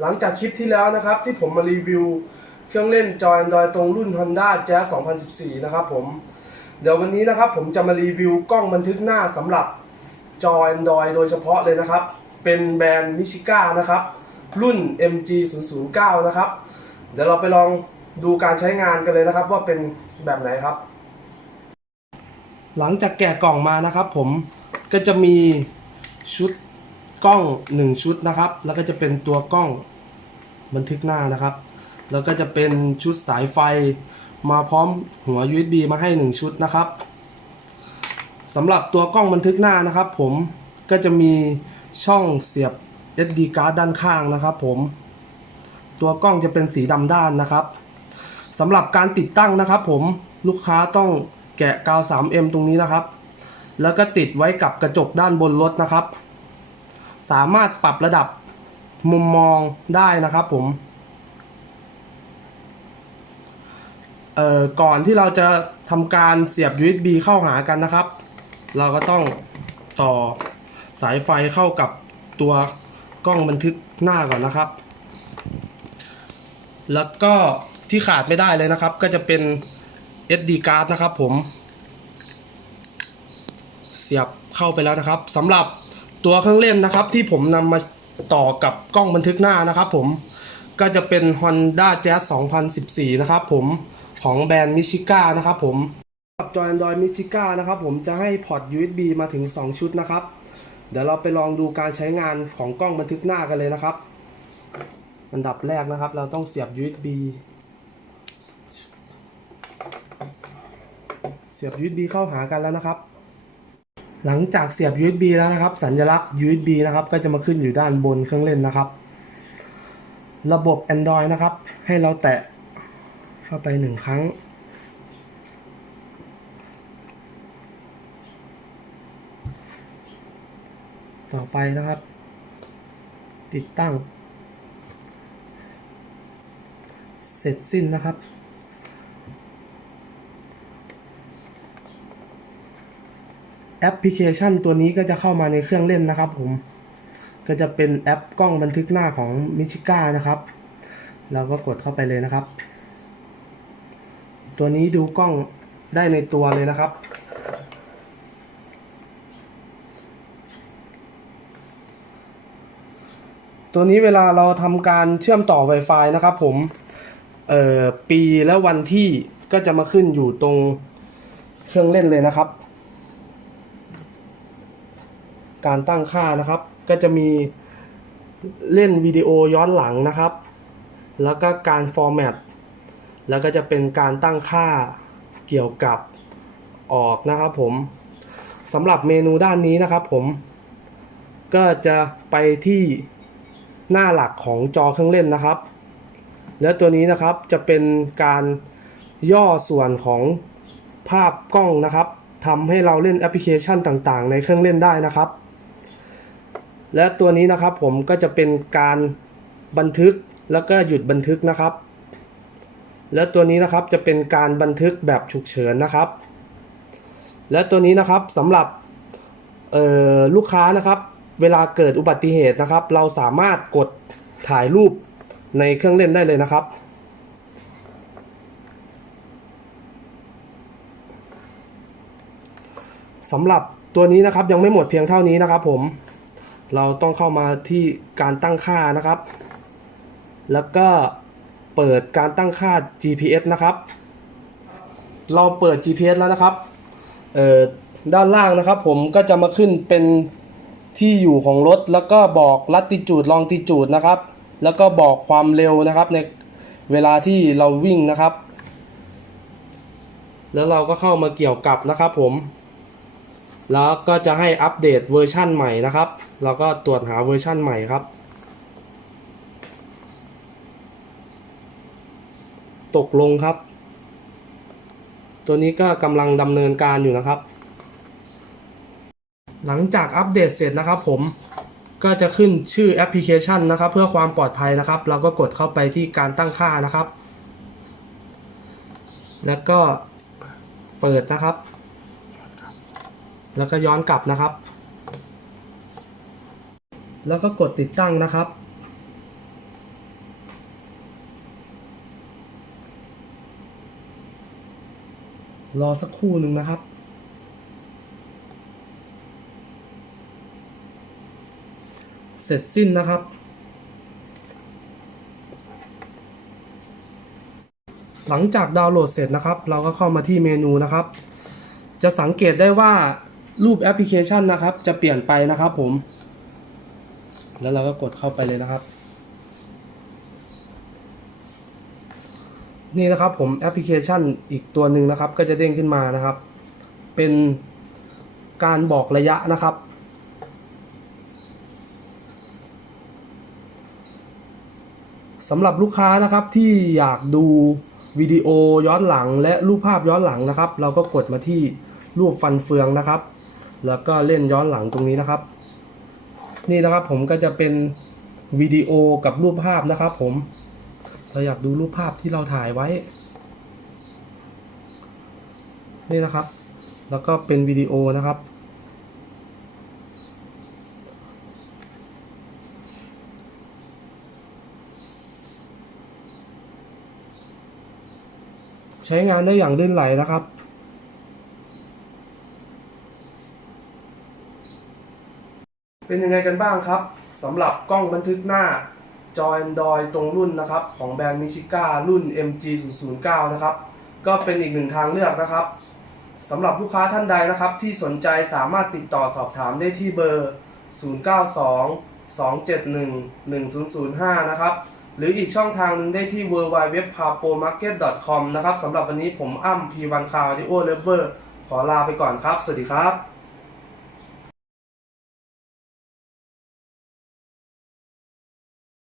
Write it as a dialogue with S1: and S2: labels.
S1: หลังจากคลิปที่แล้วนะครับที่ผมมารีวิวเครื่องเล่นจอย Android ตรงรุ่น Honda Jazz 2014 นะครับผม เดี๋ยววันนี้นะครับผมจะมารีวิวกล้องบันทึกหน้าสำหรับจอ Android โดยเฉพาะเลยนะครับ เป็นแบรนด์มิชิก้านะครับ รุ่น MG 0 0 9นะครับ เดี๋ยวเราไปลองดูการใช้งานกันเลยนะครับ ว่าเป็นแบบไหนครับ หลังจากแกะกล่องมานะครับผมก็จะมีชุด กล้อง 1 ชุดนะครับ แล้วก็จะเป็นตัวกล้องบันทึกหน้านะครับ แล้วก็จะเป็นชุดสายไฟมาพร้อมหัว USB มาให้ 1 ชุดนะครับสำหรับตัวกล้องบันทึกหน้านะครับ ผมก็จะมีช่องเสียบ SD card ด้านข้างนะครับ ผมตัวกล้องจะเป็นสีดำด้านนะครับสำหรับการติดตั้งนะครับ ผมลูกค้าต้องแกะกาว 3M ตรงนี้นะครับ แล้วก็ติดไว้กับกระจกด้านบนรถนะครับ สามารถปรับระดับมุมมองได้นะครับผมเอ่อก่อนที่เราจะทำการเสียบ USB เข้าหากันนะครับ เราก็ต้องต่อสายไฟเข้ากับตัวกล้องบันทึกหน้าก่อนนะครับ แล้วก็ที่ขาดไม่ได้เลยนะครับ ก็จะเป็น SD card นะครับผม เสียบเข้าไปแล้วนะครับสำหรับ ตัวเครื่องเล่นนะครับที่ผมนำมาต่อกับกล้องบันทึกหน้านะครับผมก็จะเป็น Honda Jazz 2014 นะครับผมของแบรนด์มิชิก้านะครับผมกับจอ Android มิชิก้านะครับผมจะให้พอร์ต USB มาถึง 2 ชุดนะครับ เดี๋ยวเราไปลองดูการใช้งานของกล้องบันทึกหน้ากันเลยนะครับ อันดับแรกนะครับ เราต้องเสียบ USB เสียบ USB เข้าหากันแล้วนะครับ หลังจากเสียบ USB แล้วนะครับ สัญลักษณ์ USB นะครับ ก็จะมาขึ้นอยู่ด้านบนเครื่องเล่นนะครับ ระบบ Android นะครับ ให้เราแตะเข้าไปหนึ่งครั้ง ต่อไปนะครับ ติดตั้ง เสร็จสิ้นนะครับ แอปพลิเคชันตัวนี้ก็จะเข้ามาในเครื่องเล่นนะครับผม ก็จะเป็นแอปกล้องบันทึกหน้าของมิชิก้านะครับ เราก็กดเข้าไปเลยนะครับ ตัวนี้ดูกล้องได้ในตัวเลยนะครับ ตัวนี้เวลาเราทำการเชื่อมต่อ Wi-Fi นะครับผม เอ่อ ปีและวันที่ก็จะมาขึ้นอยู่ตรงเครื่องเล่นเลยนะครับ การตั้งค่านะครับ ก็จะมีเล่นวิดีโอย้อนหลังนะครับ แล้วก็การฟอร์แมตแล้วก็จะเป็นการตั้งค่าเกี่ยวกับออกนะครับผมสำหรับเมนูด้านนี้นะครับผม ก็จะไปที่หน้าหลักของจอเครื่องเล่นนะครับ แล้วตัวนี้นะครับจะเป็นการย่อส่วนของภาพกล้องนะครับทำให้เราเล่นแอปพลิเคชันต่างๆ ในเครื่องเล่นได้นะครับ และตัวนี้นะครับผมก็จะเป็นการบันทึกแล้วก็หยุดบันทึกนะครับ และตัวนี้นะครับจะเป็นการบันทึกแบบฉุกเฉินนะครับ และตัวนี้นะครับสำหรับลูกค้านะครับ เวลาเกิดอุบัติเหตุนะครับ เราสามารถกดถ่ายรูปในเครื่องเล่นได้เลยนะครับสำหรับตัวนี้นะครับยังไม่หมดเพียงเท่านี้นะครับผม เราต้องเข้ามาที่การตั้งค่านะครับ แล้วก็เปิดการตั้งค่า GPS นะครับ เราเปิด GPS แล้วนะครับ เอ่อ ด้านล่างนะครับ ผมก็จะมาขึ้นเป็นที่อยู่ของรถ แล้วก็บอกลัติจูดลองติจูดนะครับ แล้วก็บอกความเร็วนะครับในเวลาที่เราวิ่งนะครับ แล้วเราก็เข้ามาเกี่ยวกับนะครับผม แล้วก็จะให้อัปเดตเวอร์ชั่นใหม่นะครับเราก็ตรวจหาเวอร์ชั่นใหม่ครับ ตกลงครับ ตัวนี้ก็กำลังดำเนินการอยู่นะครับ หลังจากอัปเดตเสร็จนะครับผมก็จะขึ้นชื่อแอปพลิเคชันนะครับ เพื่อความปลอดภัยนะครับเราก็กดเข้าไปที่การตั้งค่านะครับ แล้วก็เปิดนะครับ แล้วก็ย้อนกลับนะครับ แล้วก็กดติดตั้งนะครับ รอสักครู่หนึ่งนะครับเสร็จสิ้นนะครับ หลังจากดาวน์โหลดเสร็จนะครับ เราก็เข้ามาที่เมนูนะครับ จะสังเกตได้ว่า รูปแอปพลิเคชันนะครับ จะเปลี่ยนไปนะครับผม แล้วเราก็กดเข้าไปเลยนะครับ นี่นะครับผมแอปพลิเคชันอีกตัวหนึ่งนะครับ ก็จะเด้งขึ้นมานะครับ เป็นการบอกระยะนะครับ สำหรับลูกค้านะครับที่อยากดูวิดีโอย้อนหลังและรูปภาพย้อนหลังนะครับ เราก็กดมาที่ รูปฟันเฟืองนะครับ แล้วก็เล่นย้อนหลังตรงนี้นะครับ นี่นะครับผมก็จะเป็นวิดีโอกับรูปภาพนะครับ ผมเราอยากดูรูปภาพที่เราถ่ายไว้ นี่นะครับ แล้วก็เป็นวิดีโอนะครับ ใช้งานได้อย่างลื่นไหลนะครับ เป็นยังไงกันบ้างครับสำหรับกล้องบันทึกหน้าจอ Android ตรงรุ่นนะครับ ของแบรนด์มิชิก้ารุ่น MG 0 0 9 นะครับ ก็เป็นอีกหนึ่งทางเลือกนะครับสำหรับลูกค้าท่านใดนะครับ ที่สนใจสามารถติดต่อสอบถามได้ที่เบอร์ 092 271 1005 นะครับ หรืออีกช่องทางหนึ่งได้ที่ www.papomarket.com นะครับสำหรับวันนี้ผมอ้ำ P1 Car Audio Lover ขอลาไปก่อนครับ สวัสดีครับ